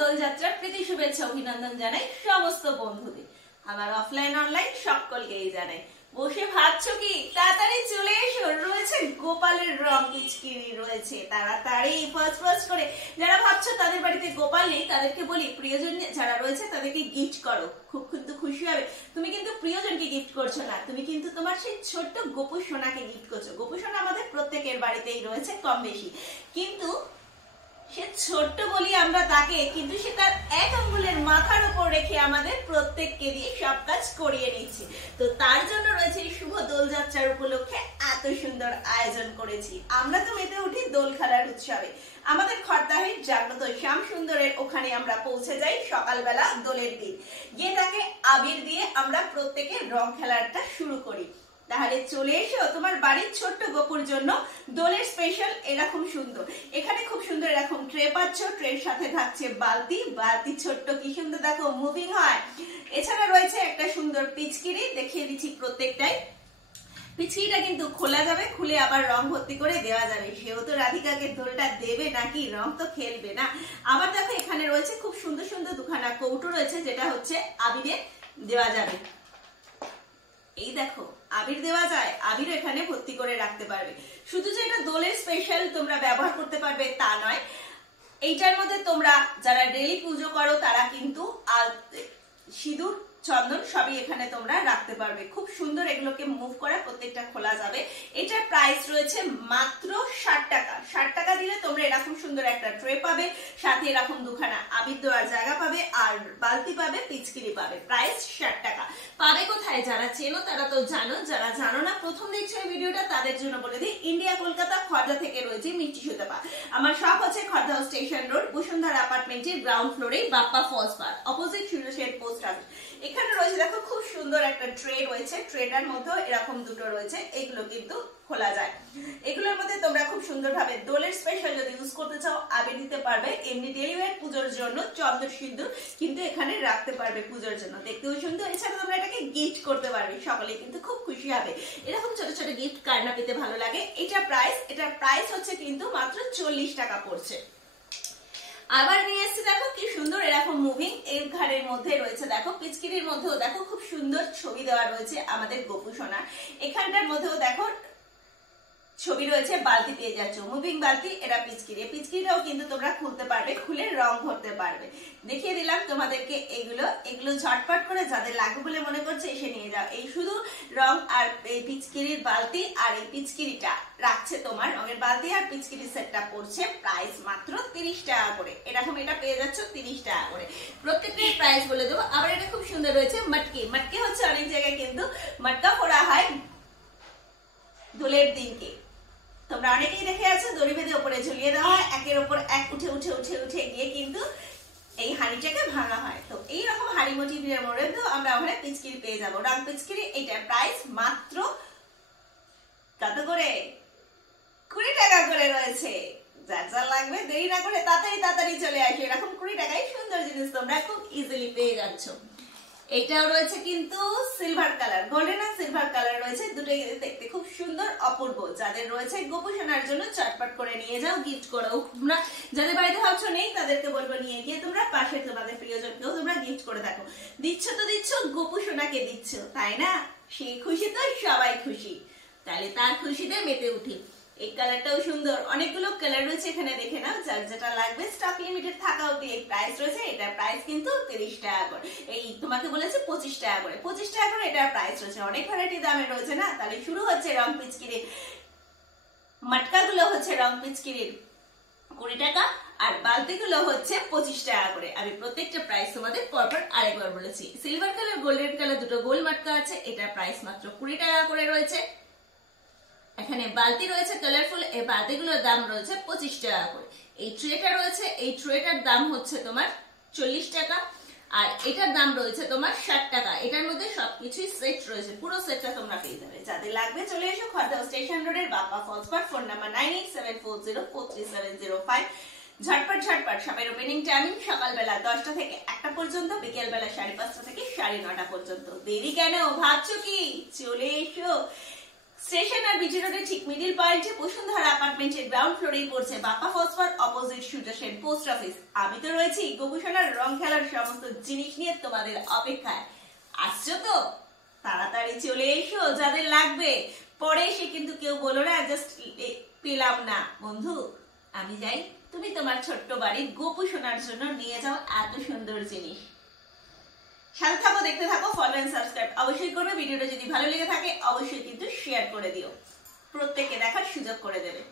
দোলযাত্রার প্রীতি শুভেচ্ছা অভিনন্দন জানাই সমস্ত বন্ধুদের। আমার অফলাইন অনলাইন সকলকেই জানাই। বসে ভাবছো কি? তাড়াতাড়ি চলে এসো, রয়েছে গোপালের রং পিচকিরি রয়েছে। তাড়াতাড়ি ফার্স্ট করে যারা ভাবছো তাদের বাড়িতে গোপাল নেই, তাদেরকে বলি প্রিয়জন যারা রয়েছে তাদেরকে গিফট করো, খুব কিন্তু খুশি হবে। তুমি কিন্তু প্রিয়জনকে গিফট করছো না, তুমি কিন্তু তোমার সেই ছোট্ট গোপু সোনাকে গিফট করছো। গোপু সোনা আমাদের প্রত্যেকের বাড়িতেই রয়েছে কম বেশি, কিন্তু সে ছোট্ট বলি আমরা তাকে, কিন্তু সে তার এক আঙ্গুলের মাথার উপর রেখে আমাদের প্রত্যেককে দিয়ে সব কাজ করিয়ে নিচ্ছে। তো তার জন্য রয়েছে এই শুভ দোলযাত্রার উপলক্ষে এত সুন্দর আয়োজন করেছি। আমরা তো মেতে উঠি দোল খেলার উৎসবে। আমাদের খড়দাহের জাগ্রত শ্যাম সুন্দরের ওখানে আমরা পৌঁছে যাই সকালবেলা দোলের দিন, গিয়ে তাকে আবির দিয়ে আমরা প্রত্যেকে রং খেলাটা শুরু করি। তাহলে চলে এসো তোমার বাড়ির ছোট্ট গোপুর জন্য দোলের স্পেশাল এরকম সুন্দর। এখানে খুব সুন্দর এরকম ট্রে পাচ্ছ, ট্রের সাথে থাকছে বালতি ছোট্ট কি সুন্দর দেখো মুভিং হয়। এছাড়া রয়েছে একটা সুন্দর পিচকিরি, দেখিয়ে দিচ্ছি প্রত্যেকটাই। পিচকিরিটা কিন্তু খোলা যাবে, খুলে আবার রং ভর্তি করে দেওয়া যাবে। সেও তো রাধিকাকে দোলটা দেবে নাকি, রং তো খেলবে না। আবার দেখো এখানে রয়েছে খুব সুন্দর সুন্দর দুখানা কৌটো রয়েছে, যেটা হচ্ছে আবিরে দেওয়া যাবে। এই দেখো আবির দেওয়া যায়, আবির এখানে ভর্তি করে রাখতে পারবে। শুধু যে এটা দোলের স্পেশাল তোমরা ব্যবহার করতে পারবে তা নয়, এইটার মধ্যে তোমরা যারা ডেইলি পুজো করো তারা কিন্তু সিঁদুর চন্দন সবই এখানে তোমরা রাখতে পারবে। খুব সুন্দর এগুলোকে মুভ করে প্রত্যেকটা খোলা যাবে। এটার প্রাইস রয়েছে মাত্র 60 টাকা। 60 টাকা দিলে তোমরা এরকম সুন্দর একটা ট্রে পাবে, সাথে এরকম দুখানা আবির দেওয়ার জায়গা পাবে, আর বালতি পাবে, পিচকিরি পাবে। প্রাইস 60 টাকা। পাবে কোথায়? যারা চেনো তারা তো জানো, যারা জানো না প্রথম দেখছো এই ভিডিওটা তাদের জন্য বলে দিই। ইন্ডিয়া কলকাতা খড়দা থেকে রয়েছে মিষ্টি সুতপা। আমার শপ হচ্ছে খড়দা স্টেশন রোড বসুন্ধরা অ্যাপার্টমেন্টের গ্রাউন্ড ফ্লোরে বাপ্পা ফলস পার্ক অপোজিট সুরেশের পোস্ট অফিস। এখানে রয়েছে দেখো খুব সুন্দর একটা ট্রে রয়েছে, ট্রেটার মধ্যে এরকম দুটো রয়েছে, এগুলো কিন্তু খোলা যায়। এগুলোর মধ্যে তোমরা খুব সুন্দরভাবে দোলের স্পেশাল যদি ইউজ করতে চাও আবির দিতে পারবে, এমনি ডেইলি ওয়্যার পুজোর জন্য চন্দন সিঁদুর কিন্তু এখানে রাখতে পারবে পুজোর জন্য, দেখতেও সুন্দর। এছাড়া তোমরা এটাকে গিফট করতে পারবে, সকলে কিন্তু খুব খুশি হবে। এরকম ছোট ছোট গিফট কার না পেতে ভালো লাগে। এটার প্রাইস হচ্ছে কিন্তু মাত্র 40 টাকা পড়ছে। আবার নিয়ে এসেছি দেখো কি সুন্দর এরকম মুভিং। এই ঘরের মধ্যে রয়েছে দেখো পিচকিরির মধ্যেও দেখো খুব সুন্দর ছবি দেওয়া রয়েছে আমাদের গোপু সোনার। এখানটার মধ্যেও দেখো ছবি রয়েছে, বালতি পেয়ে যাচ্ছ, মুভিং বালতি। এটা পিচকিরি, পিচকিরিটাও কিন্তু তোমরা খুলতে পারবে, খুলে রং ভরতে পারবে। দেখিয়ে দিলাম তোমাদেরকে এগুলো ঝটপট করে যাদের লাগবে বলে মনে করছে এসে নিয়ে যাও। এই শুধু রং আর এই পিচকিরির বালতি আর এই পিচকিরিটা রাখছে তোমার রঙের বালতি আর পিচকিরি সেটটা পড়ছে প্রাইস মাত্র 30 টাকা করে। এরকম এটা পেয়ে যাচ্ছ 30 টাকা করে। প্রত্যেকটার প্রাইস বলে দেবো। আবার এটা খুব সুন্দর রয়েছে মটকে হচ্ছে অনেক জায়গায় কিন্তু মটকা ফোড়া হয় দোলের দিনকে। তোমরা অনেকেই দেখে আছো দড়ি বেঁধে উপরে ঝুলিয়ে দেওয়া হয়, একের উপর এক উঠে উঠে উঠে উঠে গিয়ে কিন্তু এই হাঁড়িটাকে ভাঙা হয়। তো এইরকম হাঁড়ি মোটিভের মধ্যে আমরা ওখানে পিচকিরি পেয়ে যাবো, রং পিচকিরি। এটার প্রাইস মাত্র কত করে? 20 টাকা করে রয়েছে। যার যা লাগবে দেরি না করে তাড়াতাড়ি চলে আসে। এরকম 20 টাকায় সুন্দর জিনিস তোমরা খুব ইজিলি পেয়ে যাচ্ছ। এটাও রয়েছে কিন্তু সিলভার কালার, গোল্ডেন আর সিলভার কালার রয়েছে, দুটোই দেখতে খুব সুন্দর অপূর্ব। যাদের রয়েছে গোপু সোনার জন্য চটপট করে নিয়ে যাও, গিফট করো। তোমরা যাদের বাড়িতে ভাবছো নেই তাদেরকে বলবো নিয়ে গিয়ে তোমরা পাশে তোমাদের প্রিয়জনকেও তোমরা গিফট করে দেখো। দিচ্ছ তো দিচ্ছ, গোপু সোনাকে দিচ্ছ, তাই না? সেই খুশি তো সবাই খুশি, তাহলে তার খুশিতে মেতে উঠি। এই কালারটাও সুন্দর, অনেকগুলো কালার রয়েছে এখানে, দেখে নাও। যার যেটা লাগবে স্টক লিমিটেড থাকা অবধি এই প্রাইস রয়েছে। এটার প্রাইস কিন্তু 30 টাকা করে। এই তোমাকে বলেছে 25 টাকা করে, 25 টাকা করে এটার প্রাইস রয়েছে। অনেক ভ্যারাইটি দামে রয়েছে না। তাহলে শুরু হচ্ছে রং পিচকিরি। মটকাগুলো হচ্ছে রং পিচকিরির 20 টাকা, আর বালতিগুলো হচ্ছে 25 টাকা করে। আমি প্রত্যেকটা প্রাইস তোমাদের পরপর আরেকবার বলেছি। সিলভার কালার গোল্ডেন কালার দুটো গোল মটকা আছে, এটার প্রাইস মাত্র 20 টাকা করে রয়েছে। এখানে বালতি রয়েছে কালারফুল, এই বালতিগুলোর দাম রয়েছে 25 টাকা করে। এই ট্রেটা রয়েছে, এই ট্রেটার দাম হচ্ছে তোমার 40 টাকা, আর এটার দাম রয়েছে তোমার 60 টাকা। এটার মধ্যে সবকিছুই সেট রয়েছে, পুরো সেটটা তোমরা পেয়ে যাবে। যাদের লাগবে চলে এসো খড়দা স্টেশন রোডের Bappa falls park, phone number 9874043705। ঝটপট সবাই ওপেনিং টাইমিং সকালবেলা 10টা থেকে 1টা পর্যন্ত, বিকেল বেলা 5:30 থেকে 9:30 পর্যন্ত। দেরি কেন ভাবছো কি? চলে এসো। স্টেশন আর বিজি রোডের ঠিক মিডিল পয়েন্টে বসুন্ধরা অ্যাপার্টমেন্টের গ্রাউন্ড ফ্লোরেই পড়ছে Bappa phosphor opposite Surya Sen post office. আমি তো রয়েছি গোপুসোনার রং খেলার সমস্ত জিনিস নিয়ে তোমাদের অপেক্ষায়। আসছো তো? তাড়াতাড়ি চলে এসো, যাদের লাগবে। পরে এসে কিন্তু কেউ বলো না জাস্ট পেলাম না। বন্ধু আমি যাই, তুমি তোমার ছোট্ট বাড়ির গোপুসোনার জন্য নিয়ে যাও এত সুন্দর জিনিস। সাথে থাকো, দেখতে থাকো, ফলো এন্ড সাবস্ক্রাইব অবশ্যই করবে। ভিডিওটা যদি ভালো লেগে থাকে অবশ্যই কিন্তু শেয়ার করে দিও, প্রত্যেককে দেখার সুযোগ করে দেবে।